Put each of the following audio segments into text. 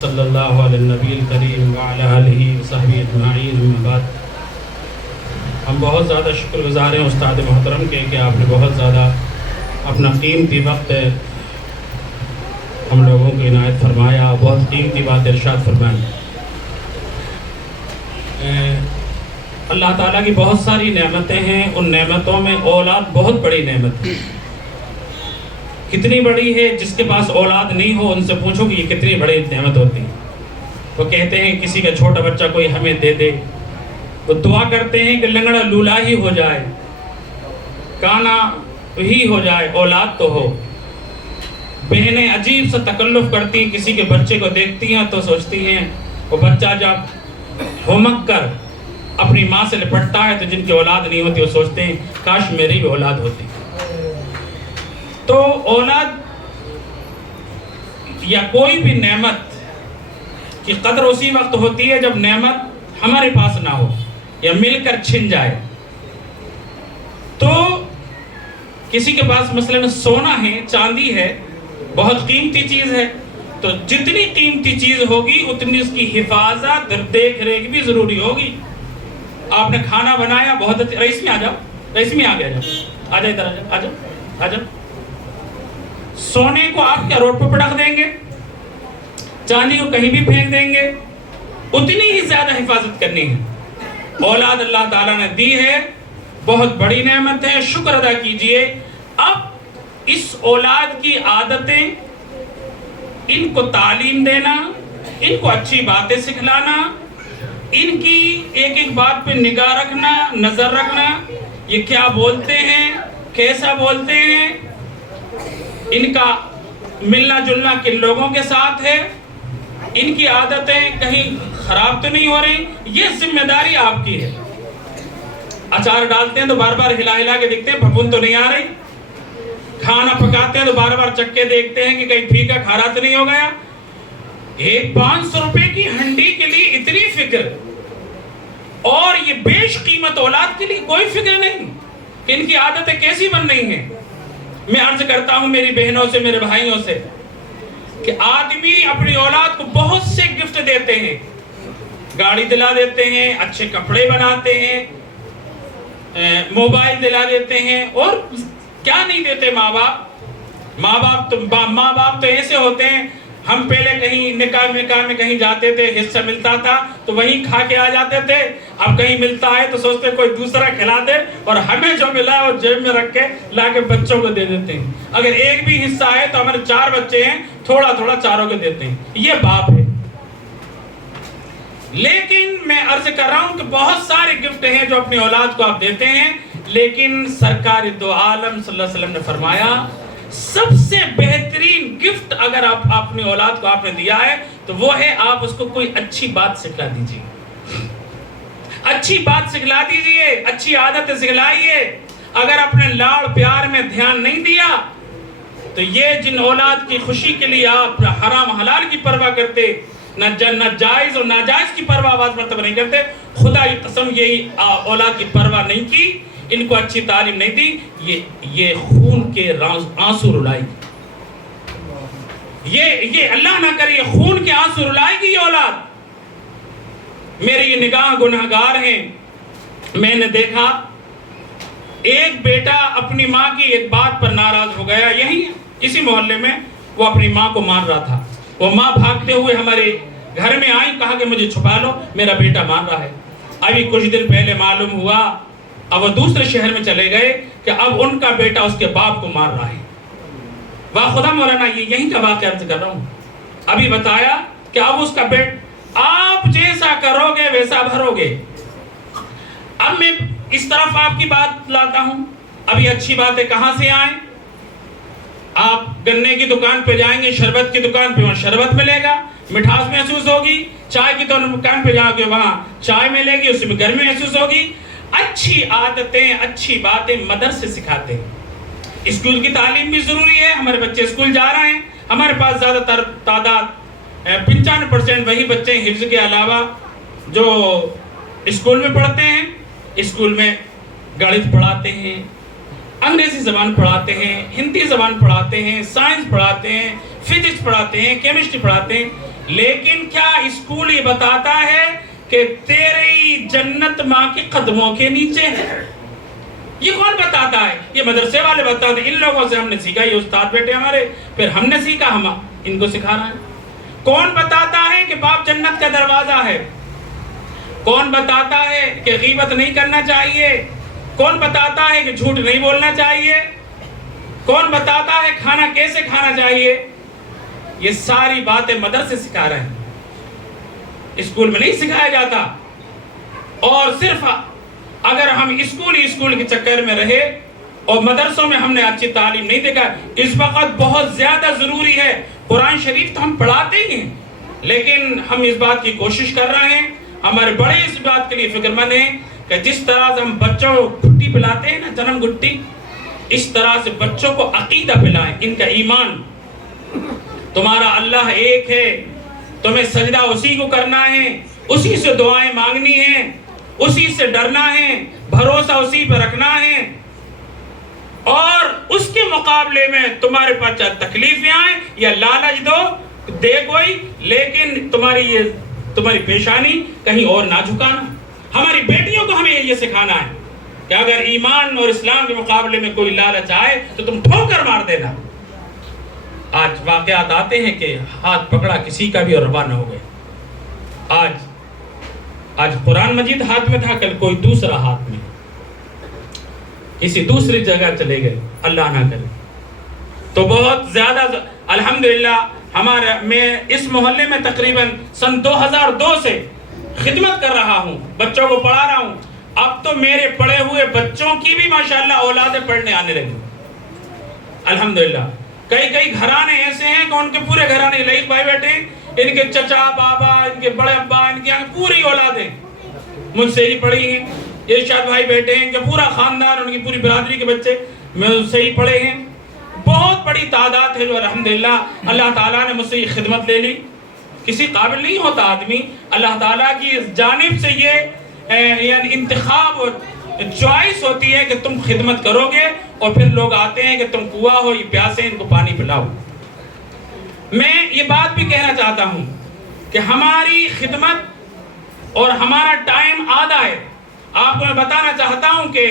صلی اللہ علیہ نبی الکریم وعلی آلہ وصحبہ اجمعین اما بعد۔ ہم بہت زیادہ شکر گزار ہیں استاد محترم کے کہ آپ نے بہت زیادہ اپنا قیمتی وقت ہم لوگوں کو عنایت فرمایا، بہت قیمتی بات ارشاد فرمائی۔ اللہ تعالیٰ کی بہت ساری نعمتیں ہیں، ان نعمتوں میں اولاد بہت بڑی نعمت ہے۔ کتنی بڑی ہے؟ جس کے پاس اولاد نہیں ہو ان سے پوچھو کہ یہ کتنی بڑی نعمت ہوتی ہے۔ وہ کہتے ہیں کسی کا چھوٹا بچہ کوئی ہمیں دے دے، وہ دعا کرتے ہیں کہ لنگڑا لولا ہی ہو جائے، کانا ہی ہو جائے، اولاد تو ہو۔ بہنیں عجیب سا تکلف کرتی ہیں، کسی کے بچے کو دیکھتی ہیں تو سوچتی ہیں وہ بچہ جب ہومک کر اپنی ماں سے لپٹتا ہے تو جن کی اولاد نہیں ہوتی وہ سوچتے ہیں کاش میری بھی اولاد ہوتی۔ تو اولاد یا کوئی بھی نعمت کی قدر اسی وقت ہوتی ہے جب نعمت ہمارے پاس نہ ہو یا مل کر چھن جائے۔ تو کسی کے پاس مثلا سونا ہے، چاندی ہے، بہت قیمتی چیز ہے، تو جتنی قیمتی چیز ہوگی اتنی اس کی حفاظت دیکھ ریکھ بھی ضروری ہوگی۔ آپ نے کھانا بنایا، بہت اچھا، رئیس میں آ جاؤ، رئیس میں آ گیا، آ جاؤ ادھر، آ جاؤ آ جاؤ۔ سونے کو آپ کیا روڈ پہ پٹک دیں گے؟ چاندی کو کہیں بھی پھینک دیں گے؟ اتنی ہی زیادہ حفاظت کرنی ہے۔ اولاد اللہ تعالیٰ نے دی ہے، بہت بڑی نعمت ہے، شکر ادا کیجئے۔ اب اس اولاد کی عادتیں، ان کو تعلیم دینا، ان کو اچھی باتیں سکھلانا، ان کی ایک ایک بات پہ نگاہ رکھنا، نظر رکھنا، یہ کیا بولتے ہیں، کیسا بولتے ہیں، ان کا ملنا جلنا کن لوگوں کے ساتھ ہے، ان کی عادتیں کہیں خراب تو نہیں ہو رہی، یہ ذمہ داری آپ کی ہے۔ اچار ڈالتے ہیں تو بار بار ہلا ہلا کے دیکھتے ہیں پھپھون تو نہیں آ رہی، کھانا پکاتے ہیں تو بار بار چکھ کے دیکھتے ہیں کہ کہیں پھیکا کھارا تو نہیں ہو گیا۔ ایک 500 روپے کی ہنڈی کے لیے اتنی فکر، اور یہ بیش قیمت اولاد کے لیے کوئی فکر نہیں کہ ان کی عادتیں کیسی بن رہی ہیں۔ میں عرض کرتا ہوں میری بہنوں سے، میرے بھائیوں سے، کہ آدمی اپنی اولاد کو بہت سے گفٹ دیتے ہیں، گاڑی دلا دیتے ہیں، اچھے کپڑے بناتے ہیں، موبائل دلا دیتے ہیں، اور کیا نہیں دیتے ماں باپ تو ایسے ہوتے ہیں، ہم پہلے کہیں نکاح میں کہیں جاتے تھے، حصہ ملتا تھا تو وہیں کھا کے آ جاتے تھے، اب کہیں ملتا ہے تو سوچتے کوئی دوسرا کھلا دے، اور ہمیں جو ملا ہے وہ جیب میں رکھ کے لا کے بچوں کو دے دیتے ہیں۔ اگر ایک بھی حصہ ہے تو ہمارے 4 بچے ہیں، تھوڑا تھوڑا چاروں کو دیتے ہیں، یہ باپ ہے۔ لیکن میں عرض کر رہا ہوں کہ بہت سارے گفٹ ہیں جو اپنی اولاد کو آپ دیتے ہیں، لیکن سرکار دو عالم صلی اللہ علیہ وسلم نے فرمایا سب سے بہترین گفٹ اگر آپ اپنی اولاد کو آپ نے دیا ہے تو وہ ہے آپ اس کو کوئی اچھی بات سکھلا دیجئے، اچھی بات سکھلا دیجئے، اچھی عادت سکھلائیے۔ اگر اپنے لاڑ پیار میں دھیان نہیں دیا تو یہ جن اولاد کی خوشی کے لیے آپ حرام حلال کی پرواہ کرتے، نہ جائز اور ناجائز کی پرواہ بعض مرتبہ نہیں کرتے، خدا کی قسم یہی اولاد کی پرواہ نہیں کی، ان کو اچھی تعلیم نہیں دی، یہ خون کے آنسو رلائے گی، یہ اللہ نہ کرے یہ خون کے آنسو رلائے گی یہ اولاد۔ میری یہ نگاہ گناہگار ہیں، میں نے دیکھا ایک بیٹا اپنی ماں کی ایک بات پر ناراض ہو گیا، یہی اسی محلے میں وہ اپنی ماں کو مار رہا تھا، وہ ماں بھاگتے ہوئے ہمارے گھر میں آئی، کہا کہ مجھے چھپا لو، میرا بیٹا مار رہا ہے۔ ابھی کچھ دن پہلے معلوم ہوا، اب وہ دوسرے شہر میں چلے گئے کہ اب ان کا بیٹا اس کے باپ کو مار رہا ہے۔ واہ خدا مولانا، یہ یہیں کا واقعہ عرض کر رہا ہوں۔ ابھی بتایا کہ اب اس کا آپ جیسا کرو گے ویسا بھرو گے۔ اب میں اس طرف آپ کی بات لاتا ہوں، ابھی اچھی باتیں کہاں سے آئیں؟ آپ گنے کی دکان پہ جائیں گے، شربت کی دکان پہ وہاں شربت ملے گا، مٹھاس محسوس ہوگی، چائے کی دکان پہ جاؤ گے وہاں چائے ملے گی، اس میں گرمی محسوس ہوگی۔ اچھی عادتیں، اچھی باتیں مدرسے سکھاتے ہیں۔ اسکول کی تعلیم بھی ضروری ہے، ہمارے بچے اسکول جا رہے ہیں، ہمارے پاس زیادہ تر تعداد 95% وہی بچے ہیں حفظ کے علاوہ جو اسکول میں پڑھتے ہیں۔ اسکول میں گڑت پڑھاتے ہیں، انگریزی زبان پڑھاتے ہیں، ہندی زبان پڑھاتے ہیں، سائنس پڑھاتے ہیں، فزکس پڑھاتے ہیں، کیمسٹری پڑھاتے ہیں، لیکن کیا اسکول یہ بتاتا ہے کہ تیری جنت ماں کے قدموں کے نیچے ہے؟ یہ کون بتاتا ہے؟ یہ مدرسے والے بتاتے ہیں، ان لوگوں سے ہم نے سیکھا، یہ استاد بیٹے ہمارے، پھر ہم نے سیکھا، ہم ان کو سکھا رہے ہیں۔ کون بتاتا ہے کہ باپ جنت کا دروازہ ہے؟ کون بتاتا ہے کہ غیبت نہیں کرنا چاہیے؟ کون بتاتا ہے کہ جھوٹ نہیں بولنا چاہیے؟ کون بتاتا ہے کھانا کیسے کھانا چاہیے؟ یہ ساری باتیں مدرسے سکھا رہے ہیں، اسکول میں نہیں سکھایا جاتا۔ اور صرف اگر ہم اسکول کے چکر میں رہے اور مدرسوں میں ہم نے اچھی تعلیم نہیں دیکھا، اس وقت بہت زیادہ ضروری ہے۔ قرآن شریف تو ہم پڑھاتے ہی ہیں، لیکن ہم اس بات کی کوشش کر رہے ہیں، ہمارے بڑے اس بات کے لیے فکر مند ہیں کہ جس طرح سے ہم بچوں کو گھٹی پلاتے ہیں نا، جنم گھٹی، اس طرح سے بچوں کو عقیدہ پلائیں، ان کا ایمان، تمہارا اللہ ایک ہے، تمہیں سجدہ اسی کو کرنا ہے، اسی سے دعائیں مانگنی ہیں، اسی سے ڈرنا ہے، بھروسہ اسی پہ رکھنا ہے، اور اس کے مقابلے میں تمہارے پاس چاہے تکلیفیں آئیں یا لالچ دے کوئی، لیکن تمہاری پیشانی کہیں اور نہ جھکانا۔ ہماری بیٹیوں کو ہمیں یہ سکھانا ہے کہ اگر ایمان اور اسلام کے مقابلے میں کوئی لالچ آئے تو تم ٹھوکر مار دینا۔ آج واقعات آتے ہیں کہ ہاتھ پکڑا کسی کا بھی اور روانہ ہو گئے۔ آج قرآن مجید ہاتھ میں تھا، کل کوئی دوسرا ہاتھ میں، کسی دوسری جگہ چلے گئے، اللہ نہ کرے۔ تو بہت زیادہ الحمدللہ میں اس محلے میں تقریباً سن 2002 سے خدمت کر رہا ہوں، بچوں کو پڑھا رہا ہوں۔ اب تو میرے پڑھے ہوئے بچوں کی بھی ماشاءاللہ اولادیں پڑھنے آنے لگی، الحمدللہ۔ کئی گھرانے ایسے ہیں کہ ان کے پورے گھرانے، لئیق بھائی بیٹھے ہیں، ان کے چچا بابا، ان کے بڑے ابا، ان کی پوری اولادیں مجھ سے ہی پڑھی ہیں۔ ارشاد بھائی بیٹھے ہیں، ان کا پورا خاندان، ان کی پوری برادری کے بچے مجھ سے ہی پڑھے ہیں۔ بہت بڑی تعداد ہے جو الحمدللہ اللہ تعالیٰ نے مجھ سے یہ خدمت لے لی۔ کسی قابل نہیں ہوتا آدمی، اللہ تعالیٰ کی جانب سے یہ یعنی انتخاب چوائس ہوتی ہے کہ تم خدمت کرو گے، اور پھر لوگ آتے ہیں کہ تم کنواں ہو، یہ پیاسے، ان کو پانی پلاؤ۔ میں یہ بات بھی کہنا چاہتا ہوں کہ ہماری خدمت اور ہمارا ٹائم آدھا ہے۔ آپ کو میں بتانا چاہتا ہوں کہ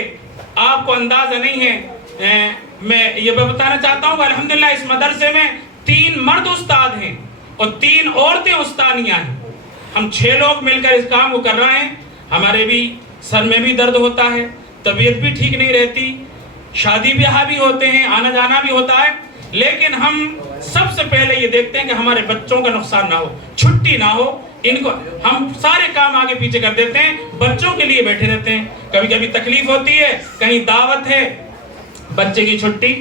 آپ کو اندازہ نہیں ہے، میں یہ بتانا چاہتا ہوں کہ الحمدللہ اس مدرسے میں 3 مرد استاد ہیں اور 3 عورتیں استانیاں ہیں۔ ہم 6 لوگ مل کر اس کام کو کر رہے ہیں۔ ہمارے بھی سر میں بھی درد ہوتا ہے، طبیعت بھی ٹھیک نہیں رہتی، شادی بیاہ بھی ہوتے ہیں، آنا جانا بھی ہوتا ہے، لیکن ہم سب سے پہلے یہ دیکھتے ہیں کہ ہمارے بچوں کا نقصان نہ ہو، چھٹی نہ ہو، ان کو ہم سارے کام آگے پیچھے کر دیتے ہیں، بچوں کے لیے بیٹھے رہتے ہیں۔ کبھی کبھی تکلیف ہوتی ہے، کہیں دعوت ہے، بچے کی چھٹی،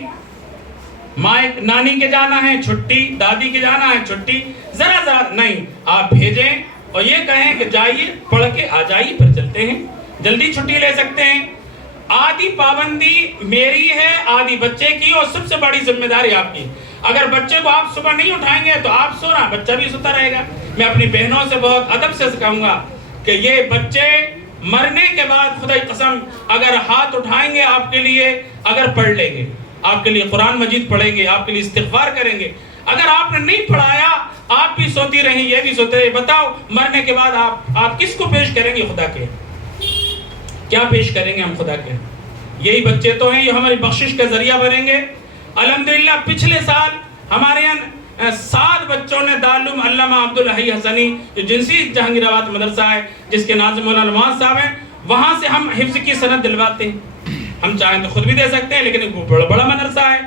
ماں نانی کے جانا ہے چھٹی، دادی کے جانا ہے چھٹی، ذرا نہیں، آپ بھیجیں اور یہ کہیں کہ جائیے پڑھ کے آ جائیے، پھر چلتے ہیں، جلدی چھٹی لے سکتے ہیں۔ آدھی پابندی میری ہے، آدھی بچے کی، اور سب سے بڑی ذمہ داری آپ کی۔ اگر بچے کو آپ صبح نہیں اٹھائیں گے تو آپ سونا، بچہ بھی سوتا رہے گا۔ میں اپنی بہنوں سے بہت ادب سے کہوں گا کہ یہ بچے مرنے کے بعد خدا کی قسم اگر ہاتھ اٹھائیں گے آپ کے لیے، اگر پڑھ لیں گے، آپ کے لیے قرآن مجید پڑھیں گے، آپ کے لیے استغفار کریں گے۔ اگر آپ نے نہیں پڑھایا، آپ بھی سوتی رہیں، یہ بھی سوتے رہے، بتاؤ مرنے کے بعد آپ کس کو پیش کریں گے؟ خدا کے کیا پیش کریں گے ہم خدا کے؟ یہی بچے تو ہیں، یہ ہماری بخشش کا ذریعہ بنیں گے۔ الحمدللہ پچھلے سال ہمارے یہاں 7 بچوں نے دارالعلوم علامہ عبدالحی حسنی، جو جنسی جہانگیر آباد مدرسہ ہے جس کے ناظم مولانا معاذ صاحب ہیں، وہاں سے ہم حفظ کی سند دلواتے ہیں۔ ہم چاہیں تو خود بھی دے سکتے ہیں، لیکن وہ بڑا مدرسہ ہے،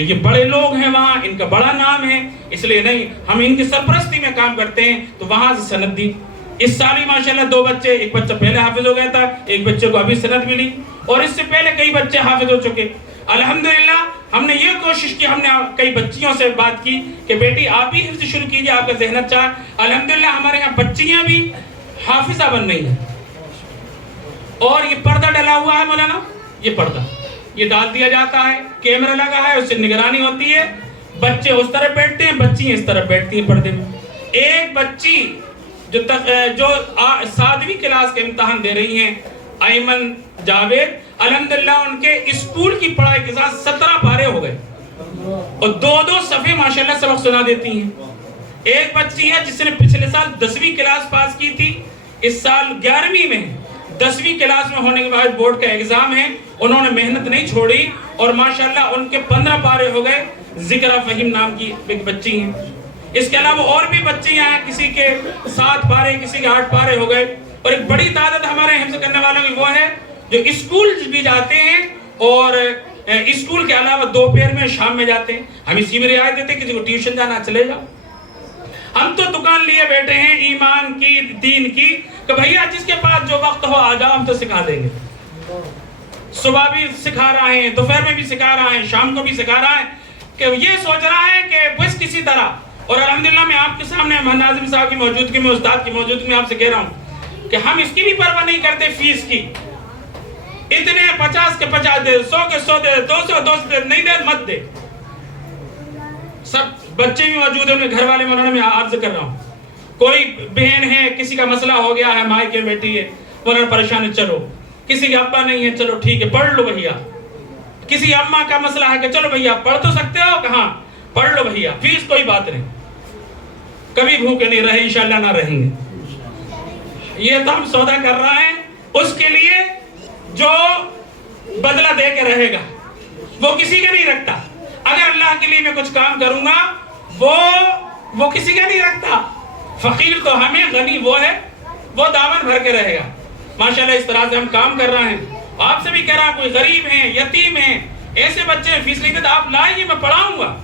یہ بڑے لوگ ہیں وہاں، ان کا بڑا نام ہے، اس لیے نہیں، ہم ان کی سرپرستی میں کام کرتے ہیں، تو وہاں سے سند دی۔ اس سال ہی ماشاءاللہ 2 بچے، ایک بچہ پہلے حافظ ہو گیا تھا، ایک بچے کو ابھی سند ملی، اور اس سے پہلے کئی بچے حافظ ہو چکے۔ الحمدللہ ہم نے یہ کوشش کی، ہم نے کئی بچیوں سے بات کی کہ بیٹی آپ بھی حفظ شروع کیجئے، آپ کا ذہن اچھا ہے۔ الحمدللہ ہمارے یہاں بچیاں بھی حافظہ بن رہی ہیں، اور یہ پردہ ڈلا ہوا ہے مولانا، یہ پردہ یہ ڈال دیا جاتا ہے، کیمرہ لگا ہے، اس سے نگرانی ہوتی ہے، بچے اس طرح بیٹھتے ہیں، بچیاں اس طرح بیٹھتی ہیں پردے میں۔ ایک بچی جو 7ویں کلاس کے امتحان دے رہی ہیں، ایمن جاوید، الحمدللہ ان کے اسکول کی پڑھائی کے ساتھ 17 پارے ہو گئے، اور 2 صفحے ماشاءاللہ سبق سنا دیتی ہیں۔ ایک بچی ہے جس نے پچھلے سال 10ویں کلاس پاس کی تھی، اس سال 11ویں میں 10ویں کلاس میں ہونے کے بعد بورڈ کا ایگزام ہے، انہوں نے محنت نہیں چھوڑی اور ماشاءاللہ ان کے 15 پارے ہو گئے۔ ذکرہ فہیم نام کی ایک بچی ہیں، اس کے علاوہ اور بھی بچیاں ہیں، کسی کے 7 پارے کسی کے 8 پارے ہو گئے، اور ایک بڑی تعداد ہمارے حفظ کرنے والوں کی وہ ہے جو اسکول بھی جاتے ہیں اور اسکول کے علاوہ دوپہر میں شام میں جاتے ہیں۔ ہم اسی میں رعایت دیتے ہیں، کسی کو ٹیوشن جانا چلے جاؤ۔ ہم تو دکان لیے بیٹھے ہیں ایمان کی، دین کی، کہ بھئیہ جس کے پاس جو وقت ہو آ جاؤ، ہم تو سکھا دیں گے۔ صبح بھی سکھا رہے ہیں، دوپہر میں بھی سکھا رہے ہیں، شام کو بھی سکھا رہا ہے، کہ یہ سوچ رہا ہے کہ بس کسی طرح۔ اور الحمدللہ میں آپ کے سامنے ناظم صاحب کی موجودگی میں، استاد کی موجودگی میں آپ سے کہہ رہا ہوں کہ ہم اس کی بھی پرواہ نہیں کرتے فیس کی۔ اتنے 50 کے 50 دے، 100 کے 100 دے، 200 دے، نہیں دے مت دے۔ سب بچے بھی موجود ہیں، ان کے گھر والے مولانا میں عرض کر رہا ہوں، کوئی بہن ہے کسی کا مسئلہ ہو گیا ہے، مائی کے بیٹی ہے، مولانا پریشان ہے، چلو۔ کسی کے ابا نہیں ہے، چلو ٹھیک ہے پڑھ لو بھیا۔ کسی اماں کا مسئلہ ہے کہ چلو بھیا پڑھ تو سکتے ہو، کہاں پڑھ لو بھیا، فیس کوئی بات نہیں، کبھی بھوکے نہیں رہے، انشاءاللہ نہ رہیں گے۔ یہ تو ہم سودا کر رہے ہیں اس کے لیے جو بدلہ دے کے رہے گا، وہ کسی کا نہیں رکھتا۔ اگر اللہ کے لیے میں کچھ کام کروں گا وہ کسی کا نہیں رکھتا۔ فقیر تو ہمیں، غنی وہ ہے، وہ دامن بھر کے رہے گا۔ ماشاءاللہ اس طرح سے ہم کام کر رہے ہیں۔ آپ سے بھی کہہ رہا ہوں، کوئی غریب ہیں، یتیم ہیں، ایسے بچے ہیں فیس نہیں دیتے، آپ لائیں گے میں پڑھاؤں گا۔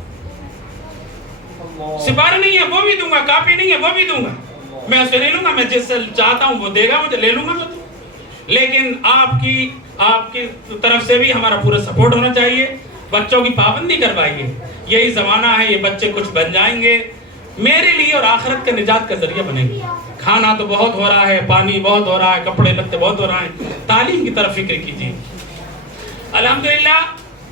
سپارہ نہیں ہے وہ بھی دوں گا، کاپی نہیں ہے وہ بھی دوں گا، میں اسے نہیں لوں گا، میں جس سے چاہتا ہوں وہ دے گا، مجھے لے لوں گا۔ لیکن آپ کی طرف سے بھی ہمارا پورا سپورٹ ہونا چاہیے۔ بچوں کی پابندی کروائیے، یہی زمانہ ہے، یہ بچے کچھ بن جائیں گے، میرے لیے اور آخرت کے نجات کا ذریعہ بنیں گے۔ کھانا تو بہت ہو رہا ہے، پانی بہت ہو رہا ہے، کپڑے لتے بہت ہو رہا ہیں، تعلیم کی طرف فکر کیجیے۔ الحمدللہ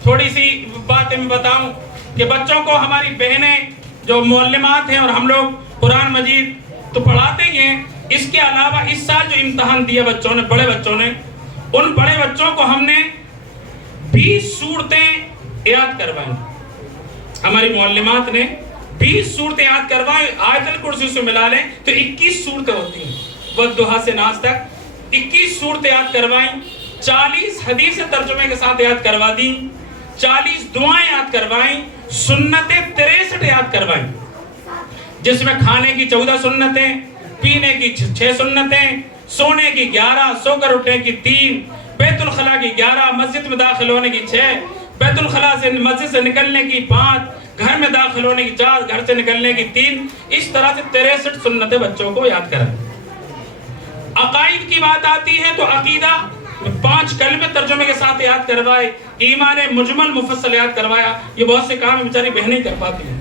تھوڑی سی باتیں میں بتاؤں کہ بچوں کو ہماری بہنیں جو معلمات ہیں اور ہم لوگ قرآن مجید تو پڑھاتے ہی ہیں، اس کے علاوہ اس سال جو امتحان دیا بچوں نے، بڑے بچوں نے، ان بڑے بچوں کو ہم نے 20 صورتیں یاد کروائیں۔ ہماری معلمات نے 20 صورتیں یاد کروائیں، آیت الکرسی سے ملا لیں تو 21 صورتیں ہوتی ہیں، والضحیٰ سے ناس تک 21 صورتیں یاد کروائیں، 40 حدیث ترجمے کے ساتھ یاد کروا دیں، 40 دعائیں یاد کروائیں، سنتیں 63 یاد کروائیں، جس میں کھانے کی 14 سنتیں، پینے کی 6 سنتیں، سونے کی 11، سو کر اٹھنے کی 3، بیت الخلاء کی 11، مسجد میں داخل ہونے کی 6، بیت الخلاء سے مسجد سے نکلنے کی 5، گھر میں داخل ہونے کی 4، گھر سے نکلنے کی 3، اس طرح سے 63 سنتیں بچوں کو یاد کریں۔ عقائد کی بات آتی ہے تو عقیدہ 5 کلمے ترجمے کے ساتھ یاد کروائے، ایمان مجمل مفصل یاد کروایا۔ یہ بہت سے کام بیچاری بہنیں کر پاتی ہیں،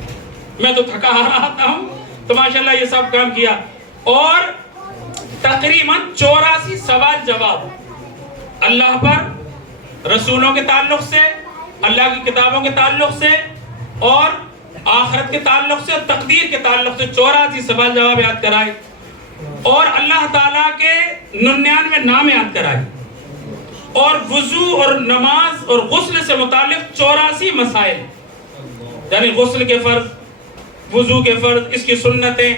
میں تو تھکا آتا ہوں، تو ماشاءاللہ یہ سب کام کیا۔ اور تقریباً 84 سوال جواب اللہ پر، رسولوں کے تعلق سے، اللہ کی کتابوں کے تعلق سے، اور آخرت کے تعلق سے، تقدیر کے تعلق سے 84 سوال جواب یاد کرائے، اور اللہ تعالیٰ کے 99 نام یاد کرائے، اور وضو اور نماز اور غسل سے متعلق 84 مسائل، یعنی غسل کے فرض، وضو کے فرض، اس کی سنتیں،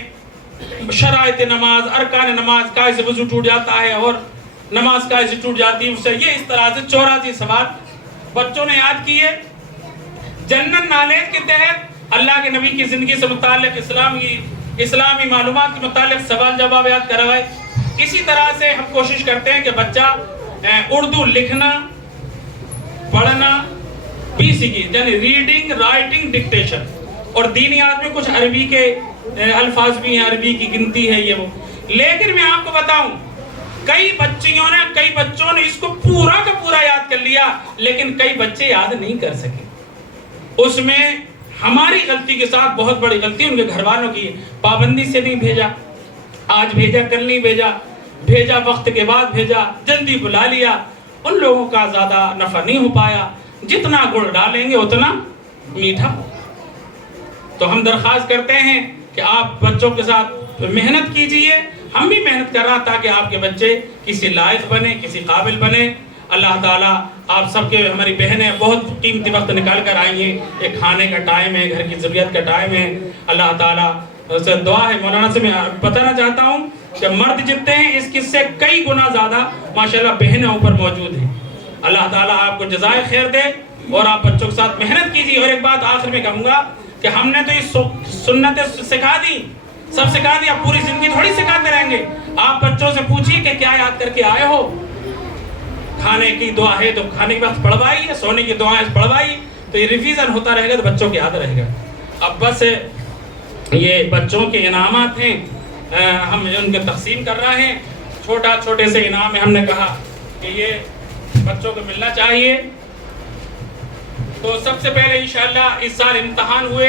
شرائط نماز، ارکان نماز، کائے سے وضو ٹوٹ جاتا ہے اور نماز کائے سے ٹوٹ جاتی ہے، اس سے یہ اس طرح سے 84 سوال بچوں نے یاد کیے۔ جنرل نالج کے تحت اللہ کے نبی کی زندگی سے متعلق اسلامی معلومات کے متعلق سوال جواب یاد کروائے۔ اسی طرح سے ہم کوشش کرتے ہیں کہ بچہ اردو لکھنا پڑھنا بھی سیکھے، یعنی ریڈنگ، رائٹنگ، ڈکٹیشن، اور دینیات میں کچھ عربی کے الفاظ بھی ہیں، عربی کی گنتی ہے یہ وہ۔ لیکن میں آپ کو بتاؤں، کئی بچوں نے اس کو پورا کا پورا یاد کر لیا، لیکن کئی بچے یاد نہیں کر سکے۔ اس میں ہماری غلطی کے ساتھ بہت بڑی غلطی ان کے گھر والوں کی، پابندی سے نہیں بھیجا، آج بھیجا کل نہیں بھیجا وقت کے بعد بھیجا، جلدی بلا لیا، ان لوگوں کا زیادہ نفع نہیں ہو پایا۔ جتنا گڑ ڈالیں گے اتنا میٹھا ہو۔ تو ہم درخواست کرتے ہیں کہ آپ بچوں کے ساتھ محنت کیجئے، ہم بھی محنت کر رہا تاکہ آپ کے بچے کسی لائق بنے، کسی قابل بنے۔ اللہ تعالیٰ آپ سب کے، ہماری بہنیں بہت قیمتی وقت نکال کر آئی ہیں، ایک کھانے کا ٹائم ہے، گھر کی ضروریات کا ٹائم ہے، اللہ تعالیٰ دعا ہے مولانا سے میں بتانا چاہتا ہوں کہ مرد جتنے ہیں اس کس سے کئی گنا زیادہ ماشاءاللہ بہنیں اوپر موجود ہیں. اللہ تعالیٰ آپ کو جزائے خیر دے اور آپ بچوں کے ساتھ محنت کیجیے. اور ایک بات آخر میں کہوں گا کہ ہم نے تو یہ سنتیں سکھا دی, سب سکھا دی, اب پوری زندگی تھوڑی سکھاتے رہیں گے. آپ بچوں سے پوچھیے کہ کیا یاد کر کے آئے ہو. کھانے کی دعا ہے تو کھانے کے وقت پڑھوائیے, سونے کی دعا ہے پڑھوائیے, تو یہ ریویژن ہوتا رہے گا تو بچوں کے یاد رہے گا. اب بس یہ بچوں کے انعامات ہیں, ہم ان کے تقسیم کر رہے ہیں. چھوٹے سے انعام ہم نے کہا کہ یہ بچوں کو ملنا چاہیے. تو سب سے پہلے انشاءاللہ اس سال امتحان ہوئے,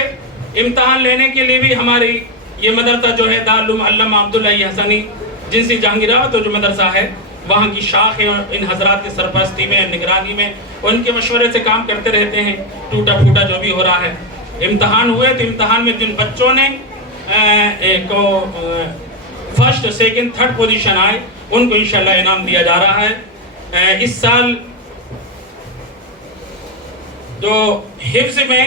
امتحان لینے کے لیے بھی ہماری یہ مدرسہ جو ہے دارالعلوم علامہ عبداللہ حسنی جنسی جہانگیرآباد جو مدرسہ ہے وہاں کی شاخ ہے, اور ان حضرات کی سرپرستی میں, نگرانی میں, ان کے مشورے سے کام کرتے رہتے ہیں. ٹوٹا پھوٹا جو بھی ہو رہا ہے. امتحان ہوئے تو امتحان میں جن بچوں نے فرسٹ سیکنڈ تھرڈ پوزیشن آئے ان کو انشاءاللہ انعام دیا جا رہا ہے. اس سال جو حفظ میں